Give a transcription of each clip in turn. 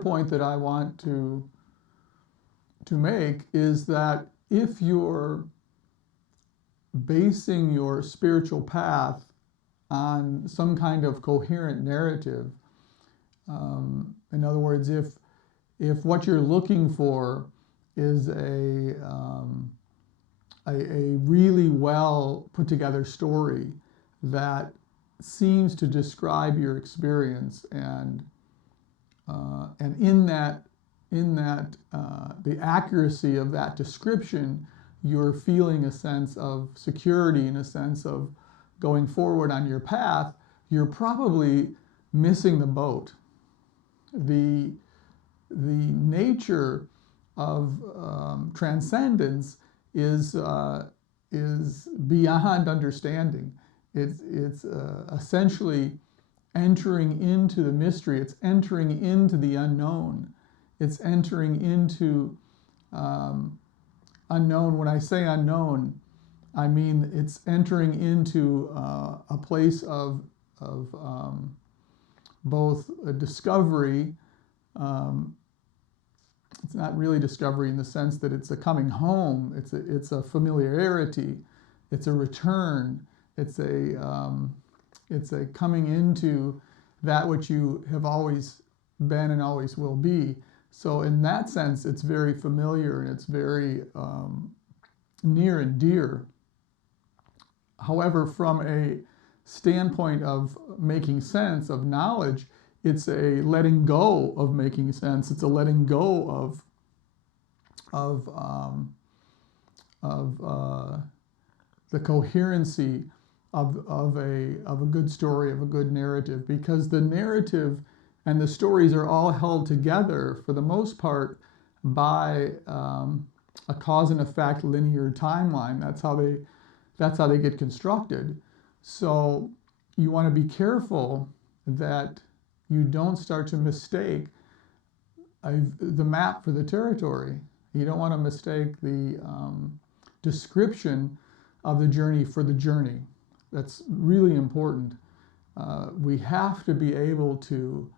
point that I want to make is that if you're basing your spiritual path on some kind of coherent narrative, in other words, if what you're looking for is a really well put together story that seems to describe your experience, and in that the accuracy of that description, you're feeling a sense of security and a sense of going forward on your path, you're probably missing the boat. The nature of transcendence is beyond understanding. It's essentially entering into the mystery. It's entering into the unknown. It's entering into unknown. When I say unknown, I mean it's entering into a place of both a discovery. It's not really discovery in the sense that it's a coming home. It's a familiarity. It's a return. It's a coming into that which you have always been and always will be. So in that sense, it's very familiar and it's very near and dear. However, from a standpoint of making sense of knowledge, it's a letting go of making sense. It's a letting go of the coherency of a good story, of a good narrative, because the narrative and the stories are all held together for the most part by a cause and effect linear timeline. That's how they get constructed. So you want to be careful that you don't start to mistake the map for the territory. You don't want to mistake the description of the journey for the journey. That's really important. We have to be able to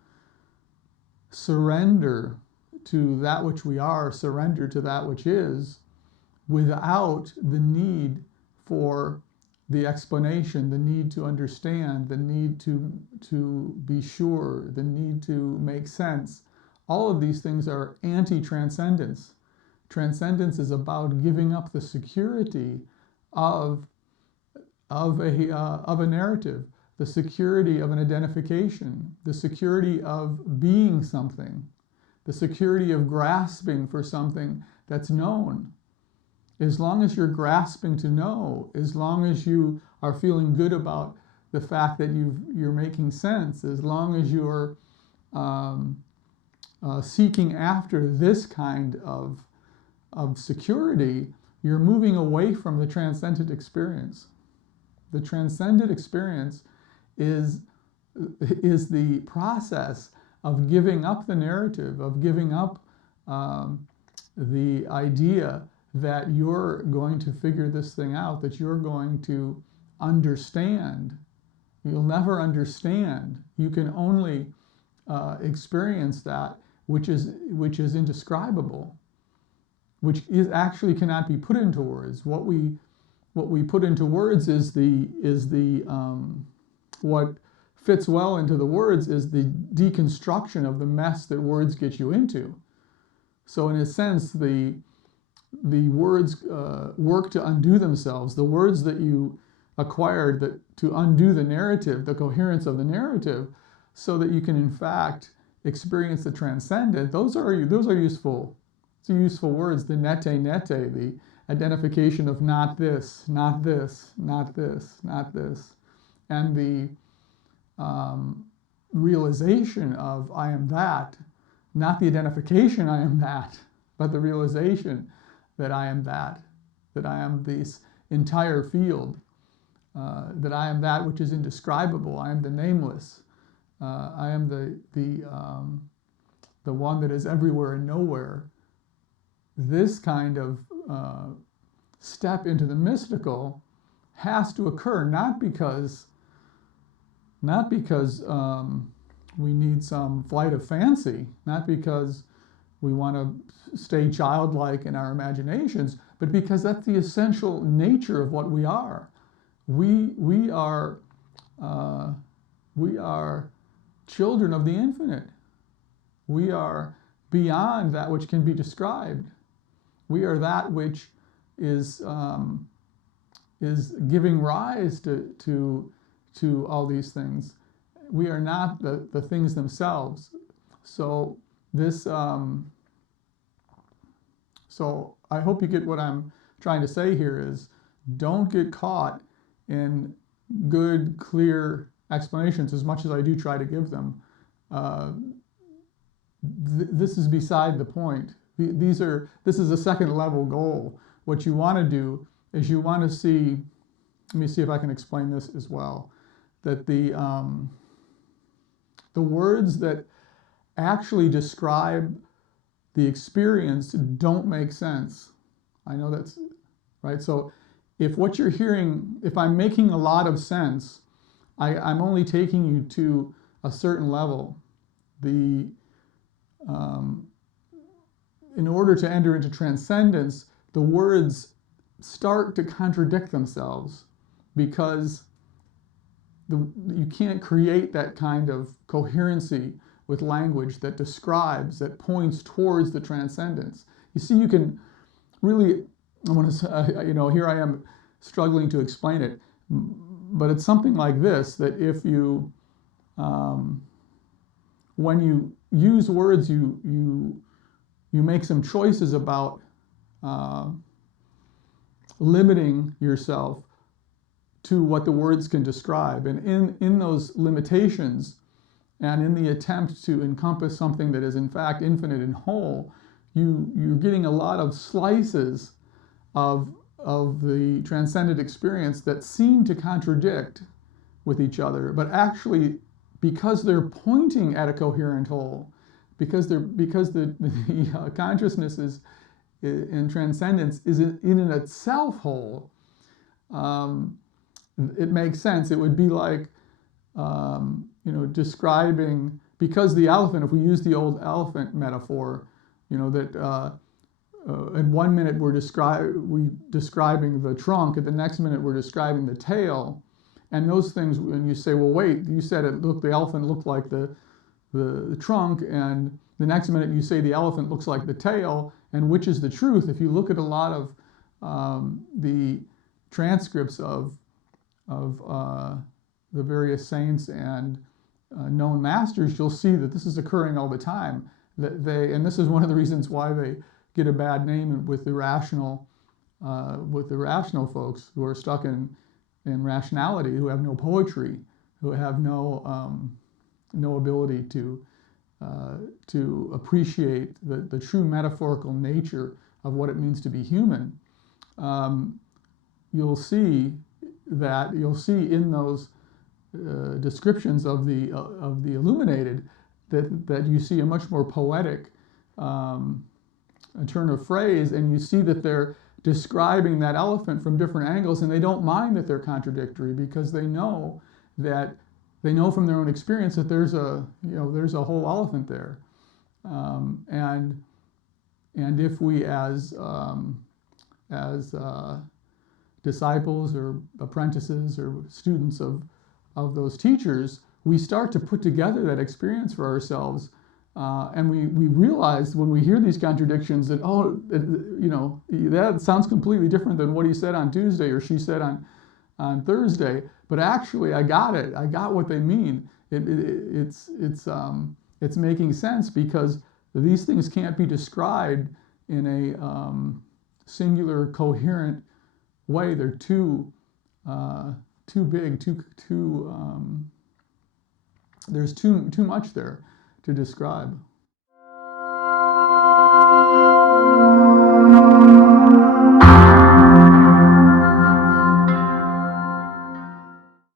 surrender to that which we are, surrender to that which is, without the need for the explanation, the need to understand, the need to be sure, the need to make sense. All of these things are anti-transcendence. Transcendence is about giving up the security of a narrative, the security of an identification, the security of being something, the security of grasping for something that's known. As long as you're grasping to know, as long as you are feeling good about the fact that you're making sense, as long as you're seeking after this kind of security, you're moving away from the transcendent experience. The transcendent experience is the process of giving up the narrative, of giving up the idea that you're going to figure this thing out, that you're going to understand. You'll never understand. You can only experience that which is indescribable, which is actually cannot be put into words. What we put into words is what fits well into the words is the deconstruction of the mess that words get you into. So in a sense, the words work to undo themselves. The words that you acquired to undo the narrative, the coherence of the narrative, so that you can in fact experience the transcendent. Those are useful. It's useful words. The nete, the identification of not this, not this, not this, not this, and the realization of I am that, not the identification I am that, but the realization that I am that I am this entire field, that I am that which is indescribable. I am the nameless. I am the one that is everywhere and nowhere. This kind of step into the mystical has to occur, not because we need some flight of fancy, not because we want to stay childlike in our imaginations, but because that's the essential nature of what we are. We are children of the infinite. We are beyond that which can be described. We are that which is giving rise to all these things. We are not the things themselves. So this, so I hope you get what I'm trying to say here is, don't get caught in good, clear explanations as much as I do try to give them. This is beside the point. This is a second level goal. What you want to do is you want to see, let me see if I can explain this as well, that the words that actually describe the experience don't make sense. I know that's right. So if what you're hearing, if I'm making a lot of sense, I'm only taking you to a certain level. In order to enter into transcendence, the words start to contradict themselves, because you can't create that kind of coherency with language that describes, that points towards the transcendence. You see, you can really, I want to say, here I am struggling to explain it, but it's something like this, that if you, when you use words, you make some choices about limiting yourself to what the words can describe. And in those limitations, and in the attempt to encompass something that is in fact infinite and whole, you're getting a lot of slices of the transcendent experience that seem to contradict with each other, but actually, because they're pointing at a coherent whole, because the consciousness is in transcendence is in itself whole, it makes sense. It would be like describing, because the elephant, if we use the old elephant metaphor, that in 1 minute we're describing the trunk, at the next minute we're describing the tail, and those things, when you say, well, wait, you said the elephant looked like the trunk, and the next minute you say the elephant looks like the tail, and which is the truth? If you look at a lot of the transcripts of the various saints and known masters, you'll see that this is occurring all the time. And this is one of the reasons why they get a bad name with the rational folks who are stuck in rationality, who have no poetry, who have no ability to appreciate the true metaphorical nature of what it means to be human. You'll see in those descriptions of the illuminated that you see a much more poetic turn of phrase, and you see that they're describing that elephant from different angles, and they don't mind that they're contradictory, because they know from their own experience that there's a whole elephant there, and if we as disciples or apprentices or students of those teachers, we start to put together that experience for ourselves, and we realize when we hear these contradictions that, that sounds completely different than what he said on Tuesday or she said on Thursday, but actually I got it. I got what they mean. It's making sense, because these things can't be described in a singular, coherent way. They're too big, there's too much there to describe.